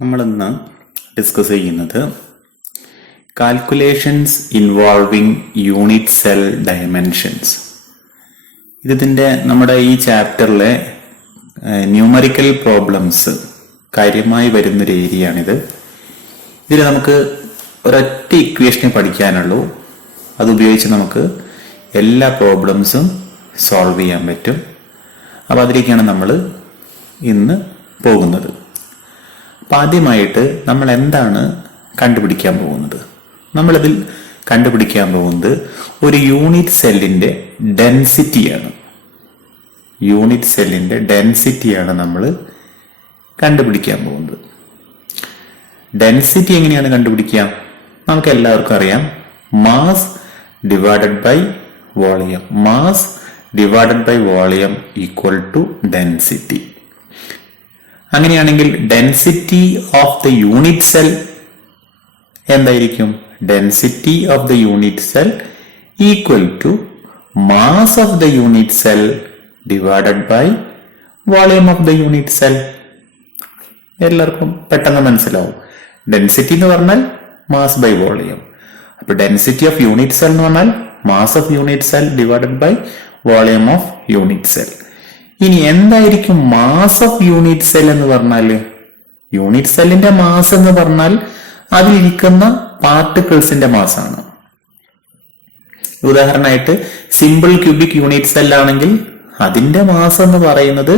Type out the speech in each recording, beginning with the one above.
നമ്മളിന്ന് ഡിസ്കസ് ചെയ്യുന്നത് calculations involving unit cell dimensions. ഇതിൻ്റെ നമ്മുടെ ഈ ചാപ്റ്ററിലെ ന്യൂമറിക്കൽ പ്രോബ്ലംസ് കാര്യമായി വരുന്നൊരു ഏരിയയാണിത്. ഇതിൽ നമുക്ക് ഒരൊറ്റ ഇക്വേഷനെ പഠിക്കാനുള്ളൂ. അതുപയോഗിച്ച് നമുക്ക് എല്ലാ പ്രോബ്ലംസും സോൾവ് ചെയ്യാൻ പറ്റും. അപ്പോൾ അതിലേക്കാണ് നമ്മൾ ഇന്ന് പോകുന്നത്. അപ്പം ആദ്യമായിട്ട് നമ്മൾ എന്താണ് കണ്ടുപിടിക്കാൻ പോകുന്നത്? നമ്മളിതിൽ കണ്ടുപിടിക്കാൻ പോകുന്നത് ഒരു യൂണിറ്റ് സെല്ലിൻ്റെ ഡെൻസിറ്റിയാണ്. യൂണിറ്റ് സെല്ലിൻ്റെ ഡെൻസിറ്റിയാണ് നമ്മൾ കണ്ടുപിടിക്കാൻ പോകുന്നത്. ഡെൻസിറ്റി എങ്ങനെയാണ് കണ്ടുപിടിക്കുക? നമുക്ക് എല്ലാവർക്കും അറിയാം, mass divided by volume. Mass divided by volume equal to density. അങ്ങനെയാണെങ്കിൽ density of the unit cell എന്തായിരിക്കും? Density of the unit cell equal to mass of the unit cell divided by volume of the unit cell. എല്ലാവർക്കും പെട്ടെന്ന് മനസ്സിലാവും. Density എന്ന് പറഞ്ഞാൽ mass by volume. അപ്പൊ density of unit cell എന്ന് പറഞ്ഞാൽ mass of unit cell divided by volume of unit cell. ഇനി എന്തായിരിക്കും മാസ് ഓഫ് യൂണിറ്റ് സെൽ എന്ന് പറഞ്ഞാൽ? യൂണിറ്റ് സെല്ലിന്റെ മാസ് എന്ന് പറഞ്ഞാൽ അതിലിരിക്കുന്ന പാർട്ടിക്കിൾസിന്റെ മാസാണ്. ഉദാഹരണമായിട്ട് സിമ്പിൾ ക്യൂബിക് യൂണിറ്റ് സെൽ ആണെങ്കിൽ അതിന്റെ മാസ് എന്ന് പറയുന്നത്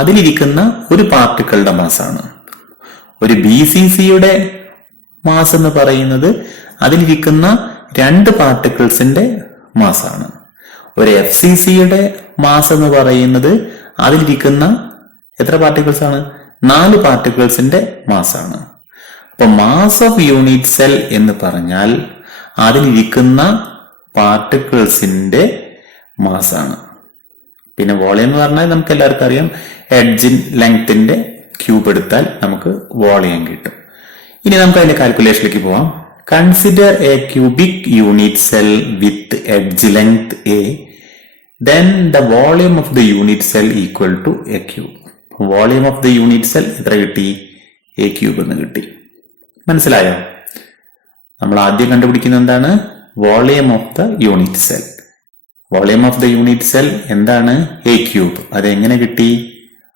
അതിലിരിക്കുന്ന ഒരു പാർട്ടിക്കിളുടെ മാസാണ്. ഒരു BCCയുടെ മാസ് എന്ന് പറയുന്നത് അതിലിരിക്കുന്ന രണ്ട് പാർട്ടിക്കിൾസിന്റെ മാസാണ്. ഒരു FCCയുടെ മാസ് എന്ന് പറയുന്നത് അതിലിരിക്കുന്ന എത്ര പാർട്ടിക്കിൾസ് ആണ്? 4 പാർട്ടിക്കിൾസിന്റെ മാസാണ്. അപ്പൊ മാസ് ഓഫ് യൂണിറ്റ് സെൽ എന്ന് പറഞ്ഞാൽ അതിലിരിക്കുന്ന പാർട്ടിക്കിൾസിന്റെ മാസാണ്. പിന്നെ വോളിയം എന്ന് പറഞ്ഞാൽ നമുക്ക് എല്ലാവർക്കും അറിയാം, എഡ്ജിൻ ലെങ്ത്തിന്റെ ക്യൂബ് എടുത്താൽ നമുക്ക് വോളിയം കിട്ടും. ഇനി നമുക്ക് അതിന്റെ കാൽക്കുലേഷനിലേക്ക് പോവാം. Consider a cubic unit cell with edge length A, then the volume of the unit cell equal to A cube. Volume of the unit cell എത്ര കിട്ടി? A cube എന്ന് കിട്ടി. മനസ്സിലായോ? നമ്മൾ ആദ്യം കണ്ടുപിടിക്കുന്നത് എന്താണ്? Volume of the unit cell. Volume of the unit cell എന്താണ്? A cube. അത് എങ്ങനെ കിട്ടി?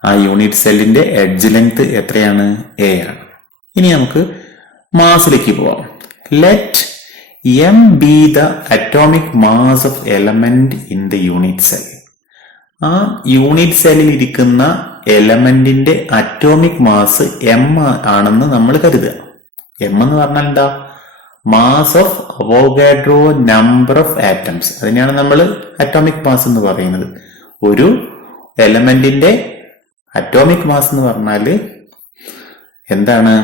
ആ യൂണിറ്റ് സെല്ലിന്റെ എഡ്ജ് ലെങ്ത് എത്രയാണ്? A ആണ്. ഇനി നമുക്ക് മാസിലേക്ക് പോവാം. Let m be the atomic mass of element in the unit cell. ആ യൂണിറ്റ് സെല്ലിൽ ഇരിക്കുന്ന എലമെന്റിന്റെ അറ്റോമിക് മാസ് m ആണെന്ന് നമ്മൾ കരുതുക. m എന്ന് പറഞ്ഞാൽ എന്താ? Mass of Avogadro number of atoms. അതിനെയാണ് നമ്മൾ അറ്റോമിക് മാസ് എന്ന് പറയുന്നത്. ഒരു എലമെന്റിന്റെ അറ്റോമിക് മാസ് എന്ന് പറഞ്ഞാൽ എന്താണ്?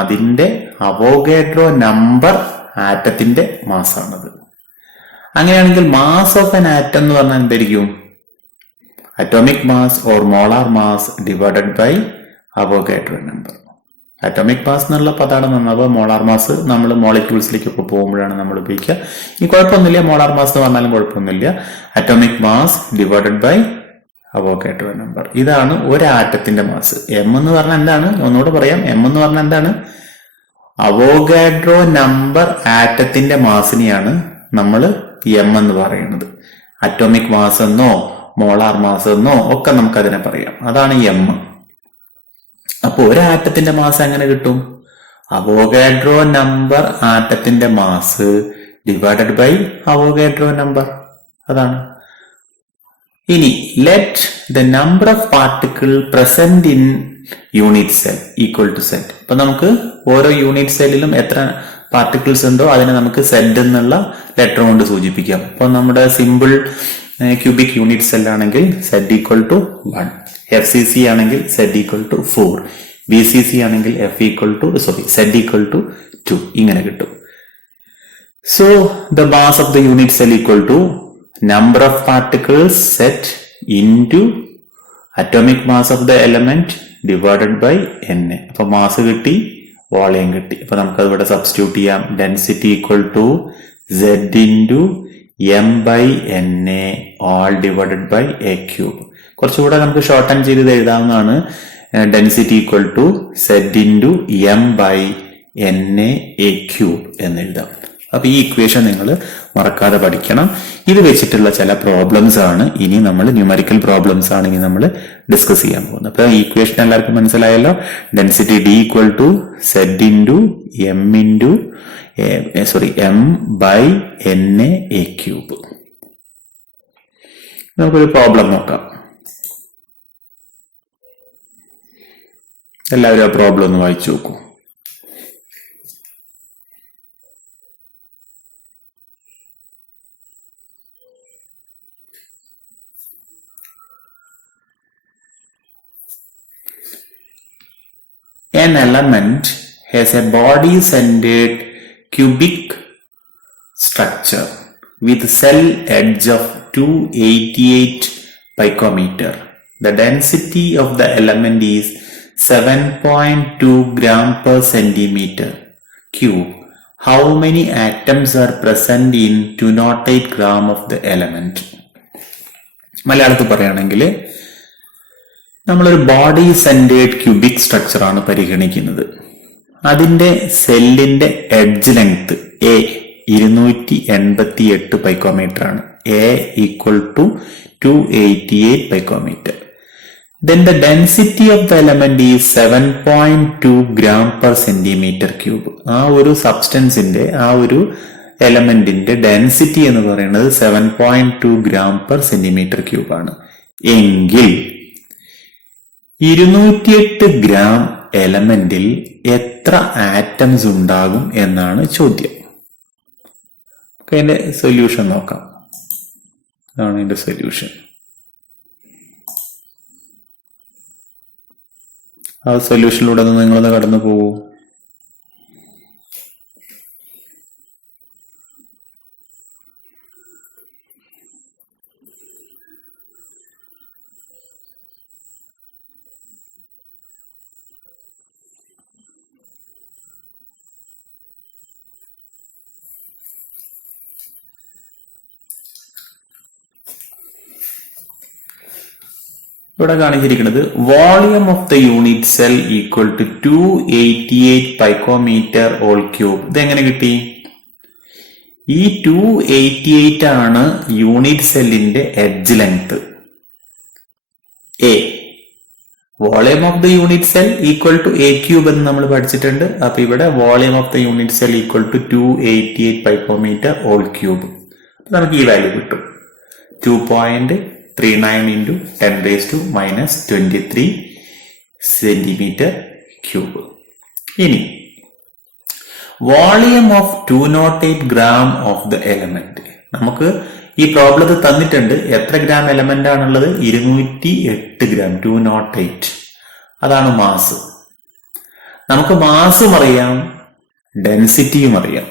അതിന്റെ അവോഗാഡ്രോ നമ്പർ ആറ്റത്തിന്റെ മാസാണത്. അങ്ങനെയാണെങ്കിൽ മാസ് ഓഫ് ആൻ ആറ്റം എന്ന് പറഞ്ഞാൽ എന്തായിരിക്കും? Atomic mass or molar mass divided by Avogadro number. Atomic mass എന്നുള്ള പദമാണ് വന്നത്. മോളാർ മാസ് നമ്മൾ മോളിക്യൂൾസിലേക്കൊക്കെ പോകുമ്പോഴാണ് നമ്മൾ ഉപയോഗിക്കുക. ഇനി കുഴപ്പമൊന്നുമില്ല, മോളാർ മാസ് എന്ന് പറഞ്ഞാലും കുഴപ്പമൊന്നുമില്ല. Atomic mass divided by Avogadro number. ഇതാണ് ഒരു ആറ്റത്തിന്റെ മാസ്. m എന്ന് പറഞ്ഞാൽ എന്താണ്? ഒന്നുകൂടെ പറയാം. m എന്ന് പറഞ്ഞാൽ എന്താണ്? അവോഗാഡ്രോ നമ്പർ ആറ്റത്തിന്റെ മാസിനെയാണ് നമ്മൾ m എന്ന് പറയുന്നത്. അറ്റോമിക് മാസ് എന്നോ മോളാർ മാസ് എന്നോ ഒക്കെ നമുക്ക് അതിനെ പറയാം. അതാണ് m. അപ്പൊ ഒരു ആറ്റത്തിന്റെ മാസ് എങ്ങനെ കിട്ടും? അവോഗാഡ്രോ നമ്പർ ആറ്റത്തിന്റെ mass divided by Avogadro number. അതാണ്. ഇനി let the number of particle present in unit cell equal to set. അപ്പൊ നമുക്ക് ഓരോ യൂണിറ്റ് സെല്ലിലും എത്ര പാർട്ടിക്കിൾസ് ഉണ്ടോ അതിനെ നമുക്ക് സെറ്റ് എന്നുള്ള ലെറ്റർ കൊണ്ട് സൂചിപ്പിക്കാം. അപ്പൊ നമ്മുടെ സിമ്പിൾ ക്യൂബിക് യൂണിറ്റ് സെൽ ആണെങ്കിൽ സെറ്റ് ഈക്വൽ ടു 1, FCC ആണെങ്കിൽ സെറ്റ് ഈക്വൽ ടു 4, BCC ആണെങ്കിൽ സെറ്റ് ഈക്വൽ ടു 2. ഇങ്ങനെ കിട്ടും. So the mass of the unit cell equal to number of particles set into atomic mass of the element divided by n. അപ്പൊ mass കിട്ടി, volume കിട്ടി. അപ്പൊ നമുക്കത് ഇവിടെ substitute ചെയ്യാം. Density equal to z into m by na all divided by a cube. കുറച്ചുകൂടെ നമുക്ക് short and ചെയ്ത് എഴുതാവുന്നതാണ്. Density equal to Z into M by NaA³ എന്ന് എഴുതാം. അപ്പൊ ഈ ഇക്വേഷൻ നിങ്ങൾ മറക്കാതെ പഠിക്കണം. ഇത് വെച്ചിട്ടുള്ള ചില പ്രോബ്ലംസ് ആണ് ഇനി നമ്മൾ ന്യൂമറിക്കൽ പ്രോബ്ലംസ് ആണ് ഇനി നമ്മൾ ഡിസ്കസ് ചെയ്യാൻ പോകുന്നത്. അപ്പൊ ഈ ഇക്വേഷൻ എല്ലാവർക്കും മനസ്സിലായല്ലോ. Density D equal to Z into M by NaA³. നമുക്കൊരു പ്രോബ്ലം നോക്കാം. എല്ലാവരും ആ പ്രോബ്ലം ഒന്ന് വായിച്ചു നോക്കൂ. An element has a body-centered cubic structure with cell edge of 288 picometer. The density of the element is 7.2 gram per centimeter cube. How many atoms are present in 208 gram of the element? മലയാളത്തിൽ പറയുകയാണെങ്കിൽ നമ്മളൊരു body centred cubic structure ആണ് പരിഗണിക്കുന്നത്. അതിന്റെ സെല്ലിന്റെ edge length A 288 picometre ആണ്. A equal to 288 picometre. Then the density of the element is 7.2 gram per centimeter cube. ആ ഒരു സബ്സ്റ്റൻസിന്റെ ആ ഒരു എലമെന്റിന്റെ ഡെൻസിറ്റി എന്ന് പറയുന്നത് 7.2 gram per centimeter cube ആണ്. എങ്കിൽ 208 ഗ്രാം എലമെന്റിൽ എത്ര ആറ്റംസ് ഉണ്ടാകും എന്നാണ് ചോദ്യം. അതിന്റെ സൊല്യൂഷൻ നോക്കാം. അതാണ് ഇതിന്റെ സൊല്യൂഷൻ. ആ സൊല്യൂഷനിലൂടെ നിങ്ങളൊന്ന് കടന്നു പോകൂ. ഇവിടെ കാണിച്ചിരിക്കുന്നത് volume of the unit cell equal to 288 picometre whole cube. ഇതെങ്ങനെ കിട്ടി? ഈ 288 ആണ് യൂണിറ്റ് സെല്ലിന്റെ edge length A. Volume of the unit cell equal to A³ എന്ന് നമ്മൾ പഠിച്ചിട്ടുണ്ട്. അപ്പൊ ഇവിടെ volume of the unit cell equal to 288 picometre whole cube. നമുക്ക് ഈ വാല്യൂ കിട്ടും. 2.39 into 10 raised to minus 23 centimeter cube. ഇനി volume of 208 gram of the element. നമുക്ക് ഈ പ്രോബ്ലത്തിൽ തന്നിട്ടുണ്ട് എത്ര ഗ്രാം എലമെന്റ് ആണുള്ളത്? 208 ഗ്രാം. 208 അതാണ് മാസ്. നമുക്ക് മാസും അറിയാം, ഡെൻസിറ്റിയും അറിയാം.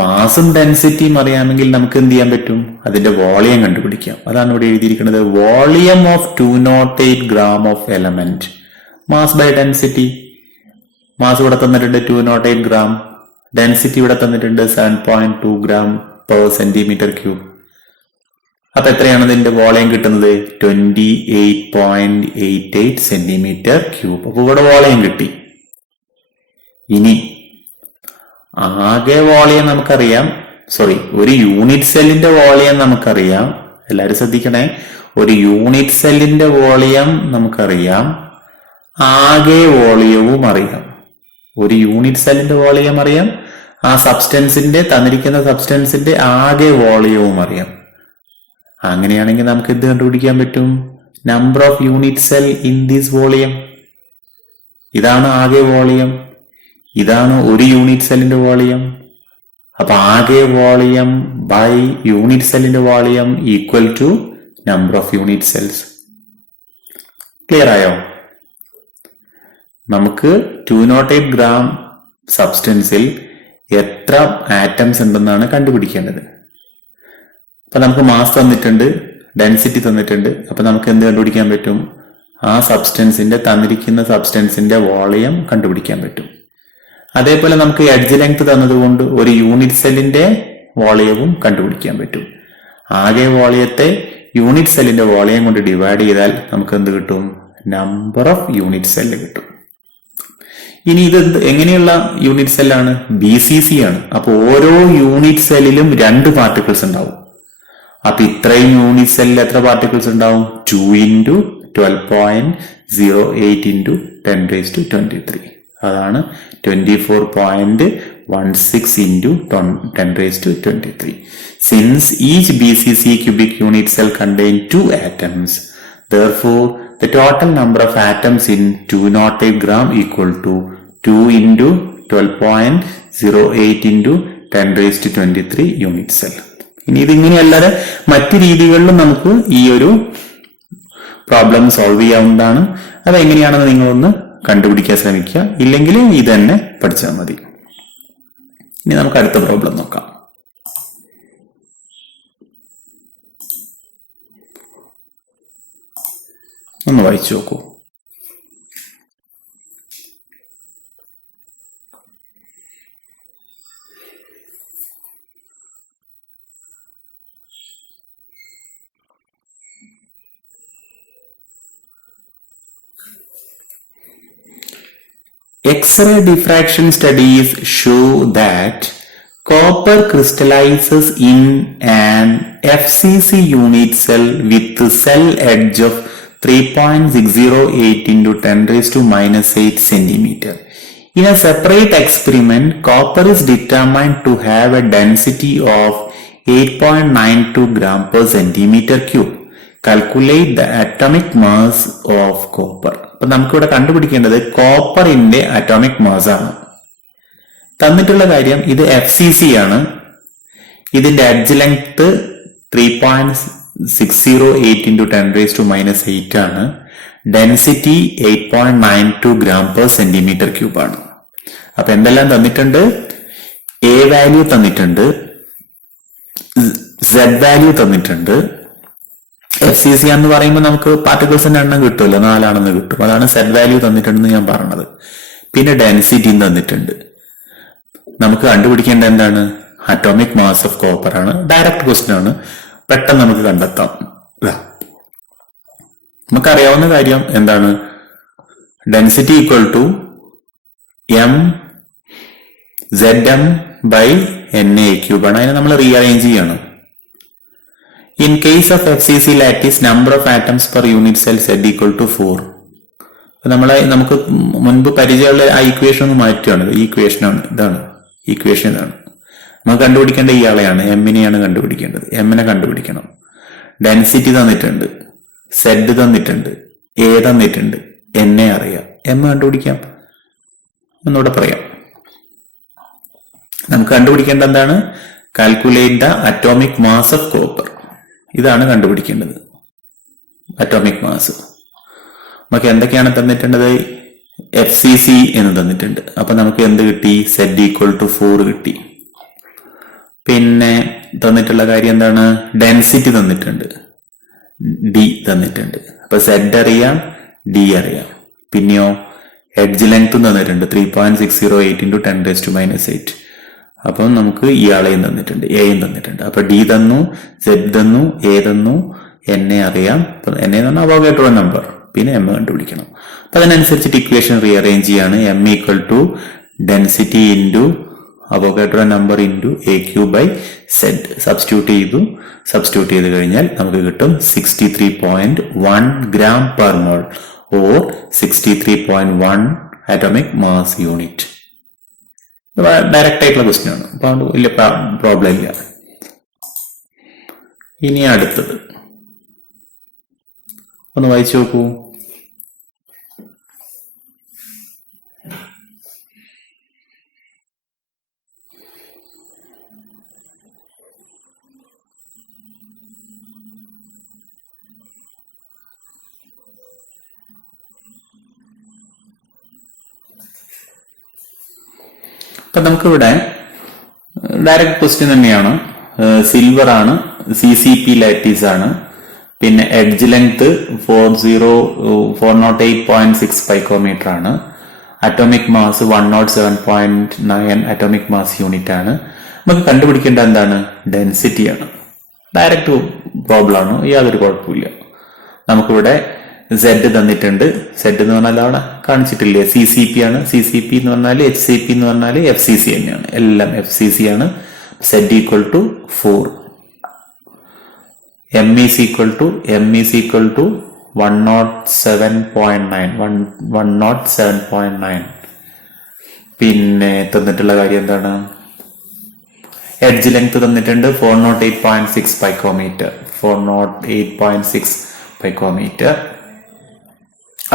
മാസും ഡെൻസിറ്റിയും അറിയാമെങ്കിൽ നമുക്ക് എന്ത് ചെയ്യാൻ പറ്റും? അതിന്റെ വോളിയം കണ്ടുപിടിക്കാം. അതാണ് ഇവിടെ എഴുതിയിരിക്കുന്നത്. Volume of 208 gram of element. Mass by density. Mass ഇവിടെ തന്നിട്ടുണ്ട് 208 ഗ്രാം. ഡെൻസിറ്റി ഇവിടെ തന്നിട്ടുണ്ട് 7.2 ഗ്രാം പെർ സെന്റിമീറ്റർ ക്യൂബ്. അപ്പൊ എത്രയാണ് ഇതിന്റെ വോളിയം കിട്ടുന്നത്? 28.88 സെന്റിമീറ്റർ ക്യൂബ്. അപ്പൊ ഇവിടെ വോളിയം കിട്ടി. ഇനി ആകെ വോളിയം നമുക്കറിയാം. ഒരു യൂണിറ്റ് സെല്ലിന്റെ വോളിയം നമുക്കറിയാം. എല്ലാവരും ശ്രദ്ധിക്കണേ. ഒരു യൂണിറ്റ് സെല്ലിന്റെ വോളിയം നമുക്കറിയാം, ആകെ വോളിയവും അറിയാം. ഒരു യൂണിറ്റ് സെല്ലിന്റെ വോളിയം അറിയാം, ആ സബ്സ്റ്റൻസിന്റെ തന്നിരിക്കുന്ന സബ്സ്റ്റൻസിന്റെ ആകെ വോളിയവും അറിയാം. അങ്ങനെയാണെങ്കിൽ നമുക്ക് എന്ത് കണ്ടുപിടിക്കാൻ പറ്റും? Number of unit cell in this volume. ഇതാണ് ആകെ വോളിയം, ഇതാണ് ഒരു യൂണിറ്റ് സെല്ലിന്റെ വോളിയം. അപ്പൊ ആകെ വോളിയം ബൈ യൂണിറ്റ് സെല്ലിന്റെ volume equal to number of unit cells. Clear ആയോ? നമുക്ക് 208 ഗ്രാം സബ്സ്റ്റൻസിൽ എത്ര ആറ്റംസ് ഉണ്ടെന്നാണ് കണ്ടുപിടിക്കേണ്ടത്. അപ്പൊ നമുക്ക് മാസ് തന്നിട്ടുണ്ട്, ഡെൻസിറ്റി തന്നിട്ടുണ്ട്. അപ്പൊ നമുക്ക് എന്ത് കണ്ടുപിടിക്കാൻ പറ്റും? ആ സബ്സ്റ്റൻസിന്റെ തന്നിരിക്കുന്ന സബ്സ്റ്റൻസിന്റെ വോളിയം കണ്ടുപിടിക്കാൻ പറ്റും. അതേപോലെ നമുക്ക് എഡ്ജ് ലെങ്ത് തന്നതുകൊണ്ട് ഒരു യൂണിറ്റ് സെല്ലിന്റെ വോളിയവും കണ്ടുപിടിക്കാൻ പറ്റും. ആകെ വോളിയത്തെ യൂണിറ്റ് സെല്ലിന്റെ വോളിയം കൊണ്ട് ഡിവൈഡ് ചെയ്താൽ നമുക്ക് എന്ത് കിട്ടും? നമ്പർ ഓഫ് യൂണിറ്റ് സെല്ല് കിട്ടും. ഇനി ഇത് എങ്ങനെയുള്ള യൂണിറ്റ് സെല്ലാണ്? BCC ആണ്. അപ്പൊ ഓരോ യൂണിറ്റ് സെല്ലിലും 2 പാർട്ടിക്കിൾസ് ഉണ്ടാവും. അപ്പൊ ഇത്രയും യൂണിറ്റ് സെല്ലിൽ എത്ര പാർട്ടിക്കിൾസ് ഉണ്ടാവും? 2 into 12.08 into 10⁻23. അതാണ് 24.16 into 10⁻23. Since each BCC cubic unit cell contains 2 atoms, therefore the total number of atoms in 208 gram equal to 2 into 12.08 into 10⁻23 unit cell. ഇനി ഇതിങ്ങനെയല്ലാതെ മറ്റു രീതികളിലും നമുക്ക് ഈ ഒരു പ്രോബ്ലം സോൾവ് ചെയ്യാവുന്നതാണ്. അത് എങ്ങനെയാണെന്ന് നിങ്ങളൊന്ന് കണ്ടുപിടിക്കാൻ ശ്രമിക്കുക. ഇല്ലെങ്കിൽ ഇത് തന്നെ പഠിച്ചാൽ മതി. ഇനി നമുക്ക് അടുത്ത പ്രോബ്ലം നോക്കാം. ഒന്ന് വായിച്ചു നോക്കൂ. X-ray diffraction studies show that copper crystallizes in an FCC unit cell with the cell edge of 3.608 into 10⁻⁻8 centimeter. In a separate experiment, copper is determined to have a density of 8.92 gram per centimeter cube. Calculate the atomic mass of copper. അപ്പൊ നമുക്കിവിടെ കണ്ടുപിടിക്കേണ്ടത് കോപ്പറിന്റെ atomic mass ആണ്. തന്നിട്ടുള്ള കാര്യം ഇത് FCC ആണ്. ഇതിന്റെ edge length 3.608 into 10⁻⁻8 ആണ്. Density 8.92 gram per centimeter cube ആണ്. അപ്പൊ എന്തെല്ലാം തന്നിട്ടുണ്ട്? A വാല്യൂ തന്നിട്ടുണ്ട്, Z വാല്യൂ തന്നിട്ടുണ്ട്. FCC എന്ന് പറയുമ്പോൾ നമുക്ക് പാർട്ടിക്കിൾസിന്റെ എണ്ണം കിട്ടുമല്ലോ, 4 ആണെന്ന് കിട്ടും. അതാണ് Z വാല്യൂ തന്നിട്ടുണ്ടെന്ന് ഞാൻ പറഞ്ഞത്. പിന്നെ ഡെൻസിറ്റി തന്നിട്ടുണ്ട്. നമുക്ക് കണ്ടുപിടിക്കേണ്ട എന്താണ്? അറ്റോമിക് മാസ് ഓഫ് കോപ്പർ ആണ്. ഡയറക്റ്റ് ക്വസ്റ്റ്യൻ ആണ്, പെട്ടെന്ന് നമുക്ക് കണ്ടെത്താം. നമുക്കറിയാവുന്ന കാര്യം എന്താണ്? ഡെൻസിറ്റി ഈക്വൽ ടു mZm/Na³ ആണ്. അതിനെ നമ്മൾ റീഅറേഞ്ച് ചെയ്യണം. In case of FCC lattice, number of atoms per unit cell Z equal to 4. നമുക്ക് മുൻപ് പരിചയമുള്ള ആ ഇക്വേഷൻ ഒന്ന് മാറ്റുകയാണ്. ഈ ഇക്വേഷൻ ആണ്, ഇതാണ് ഇക്വേഷൻ. ഇതാണ് നമുക്ക് കണ്ടുപിടിക്കേണ്ട ഇയാളെയാണ്, എമ്മിനെയാണ് കണ്ടുപിടിക്കേണ്ടത്. എമ്മിനെ കണ്ടുപിടിക്കണം. ഡെൻസിറ്റി തന്നിട്ടുണ്ട്, സെഡ് തന്നിട്ടുണ്ട്, എ തന്നിട്ടുണ്ട്, എന്നെ അറിയാം, എം കണ്ടുപിടിക്കാം. ഒന്നുകൂടെ പറയാം. നമുക്ക് കണ്ടുപിടിക്കേണ്ട എന്താണ്? Calculate the atomic mass of copper. ഇതാണ് കണ്ടുപിടിക്കേണ്ടത്, അറ്റോമിക് മാസ്. നമുക്ക് എന്തൊക്കെയാണ് തന്നിട്ടുള്ളത്? FCC എന്ന് തന്നിട്ടുണ്ട്. അപ്പൊ നമുക്ക് എന്ത് കിട്ടി? Z equal to 4 കിട്ടി. പിന്നെ തന്നിട്ടുള്ള കാര്യം എന്താണ്? ഡെൻസിറ്റി തന്നിട്ടുണ്ട്, D തന്നിട്ടുണ്ട്. അപ്പൊ Z അറിയാം, D അറിയാം. പിന്നെയോ എഡ്ജ് ലെങ്ത് തന്നിട്ടുണ്ട് 3.608 into 10⁻⁻8. അപ്പം നമുക്ക് ഇയാളെയും തന്നിട്ടുണ്ട്, എയും തന്നിട്ടുണ്ട്. അപ്പൊ D തന്നു, Z തന്നു, A തന്നു, എന്നെ അറിയാം. എന്നെ തന്ന അവോഗാഡ്രോ നമ്പർ, പിന്നെ M കണ്ടുപിടിക്കണം. അപ്പൊ അതിനനുസരിച്ചിട്ട് ഇക്വേഷൻ റീഅറേഞ്ച് ചെയ്യാണ്. M equal to density into Avogadro number into A³/Z substitute ചെയ്ത് കഴിഞ്ഞാൽ നമുക്ക് കിട്ടും 63.1 gram per mole or 63.1 atomic mass unit. Direct ആയിട്ടുള്ള ക്വസ്റ്റ്യൻ ആണ്. അപ്പൊ വലിയ പ്രോബ്ലം ഇല്ല. ഇനി അടുത്തത് ഒന്ന് വായിച്ചു നോക്കൂ. അപ്പൊ നമുക്കിവിടെ ഡയറക്റ്റ് ക്വസ്റ്റ്യൻ തന്നെയാണ്. സിൽവർ ആണ്, CCP ലാറ്റീസ് ആണ്. പിന്നെ എഡ്ജ് ലെങ്ത് 408.6 പൈക്കോമീറ്റർ ആണ്. Atomic mass 107.9 atomic mass unit ആണ്. നമുക്ക് കണ്ടുപിടിക്കേണ്ട എന്താണ്? ഡെൻസിറ്റി ആണ്. ഡയറക്റ്റ് പ്രോബ്ലം ആണ്, യാതൊരു കുഴപ്പമില്ല. നമുക്കിവിടെ സെഡ് തന്നിട്ടുണ്ട്. സെഡ് എന്ന് പറഞ്ഞാൽ അവിടെ കാണിച്ചിട്ടില്ലേ, CCP ആണ്. CCP എന്ന് പറഞ്ഞാൽ HCP എന്ന് പറഞ്ഞാൽ FCC തന്നെയാണ്, എല്ലാം FCC ആണ്. Z equal to 4. M is equal to 107.9. 107.9. പിന്നെ തന്നിട്ടുള്ള കാര്യം എന്താണ്, എഡ്ജ് ലെങ്ത് തന്നിട്ടുണ്ട് 408.6 പൈക്കോമീറ്റർ. 408.6 പൈക്കോമീറ്റർ.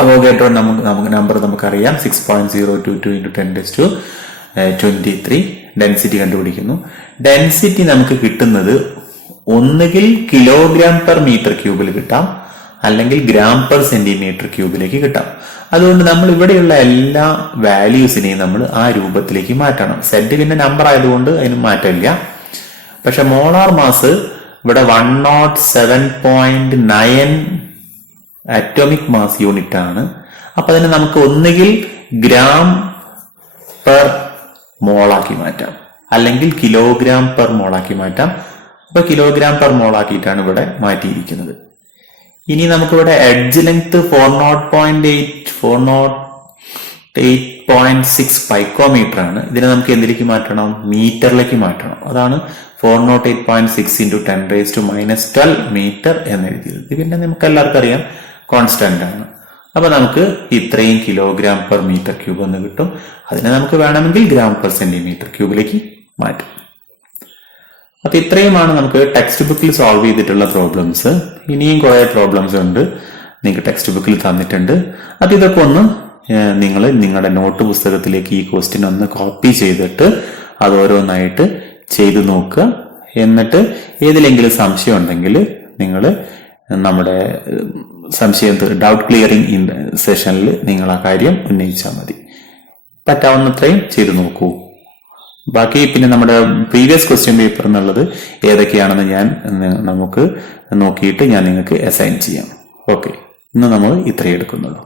അവോഗാഡ്രോ നമുക്ക് നമ്പർ നമുക്കറിയാം, 6.022 × 10⁻23. ഡെൻസിറ്റി കണ്ടുപിടിക്കുന്നു. ഡെൻസിറ്റി നമുക്ക് കിട്ടുന്നത് ഒന്നുകിൽ kg/m³ കിട്ടാം, അല്ലെങ്കിൽ g/cm³ കിട്ടാം. അതുകൊണ്ട് നമ്മൾ ഇവിടെയുള്ള എല്ലാ വാല്യൂസിനെയും നമ്മൾ ആ രൂപത്തിലേക്ക് മാറ്റണം. സെഡ് പിന്നെ നമ്പർ ആയതുകൊണ്ട് അതിന് മാറ്റമില്ല. പക്ഷെ മോളാർ മാസ് ഇവിടെ 107.9 അറ്റോമിക് മാസ് യൂണിറ്റ് ആണ്. അപ്പൊ അതിനെ നമുക്ക് ഒന്നുകിൽ g/mol ആക്കി മാറ്റാം, അല്ലെങ്കിൽ kg/mol ആക്കി മാറ്റാം. അപ്പൊ kg/mol ആക്കിയിട്ടാണ് ഇവിടെ മാറ്റിയിരിക്കുന്നത്. ഇനി നമുക്കിവിടെ എഡ്ജ് ലെങ്ത് 408.6 പൈക്കോമീറ്റർ ആണ്. ഇതിനെ നമുക്ക് എന്തിലേക്ക് മാറ്റണം, മീറ്ററിലേക്ക് മാറ്റണം. അതാണ് 408.6 × 10⁻12 മീറ്റർ എന്നെഴുതിയത്. ഇത് പിന്നെ നമുക്ക് എല്ലാവർക്കും അറിയാം കോൺസ്റ്റന്റ് ആണ്. അപ്പൊ നമുക്ക് ഇത്രയും kg/m³ എന്ന് കിട്ടും. അതിനെ നമുക്ക് വേണമെങ്കിൽ g/cm³ മാറ്റും. അപ്പൊ ഇത്രയുമാണ് നമുക്ക് ടെക്സ്റ്റ് ബുക്കിൽ സോൾവ് ചെയ്തിട്ടുള്ള പ്രോബ്ലംസ്. ഇനിയും കുറെ പ്രോബ്ലംസ് ഉണ്ട്, നിങ്ങൾക്ക് ടെക്സ്റ്റ് ബുക്കിൽ തന്നിട്ടുണ്ട്. അപ്പൊ ഇതൊക്കെ ഒന്ന് നിങ്ങൾ നിങ്ങളുടെ നോട്ട് പുസ്തകത്തിലേക്ക് ഈ ക്വസ്റ്റ്യൻ ഒന്ന് കോപ്പി ചെയ്തിട്ട് അത് ഓരോന്നായിട്ട് ചെയ്തു നോക്കുക. എന്നിട്ട് ഏതിലെങ്കിലും സംശയം ഉണ്ടെങ്കിൽ നിങ്ങൾ നമ്മുടെ ഡൗട്ട് ക്ലിയറിംഗ് സെഷനിൽ നിങ്ങൾ ആ കാര്യം ഉന്നയിച്ചാൽ മതി. പറ്റാവുന്നത്രയും ചെയ്തു നോക്കൂ. ബാക്കി പിന്നെ നമ്മുടെ പ്രീവിയസ് ക്വസ്റ്റ്യൻ പേപ്പർ എന്നുള്ളത് ഏതൊക്കെയാണെന്ന് നമുക്ക് നോക്കിയിട്ട് ഞാൻ നിങ്ങൾക്ക് അസൈൻ ചെയ്യാം. ഓക്കെ, ഇന്ന് നമ്മൾ ഇത്രയും എടുക്കുന്നുള്ളൂ.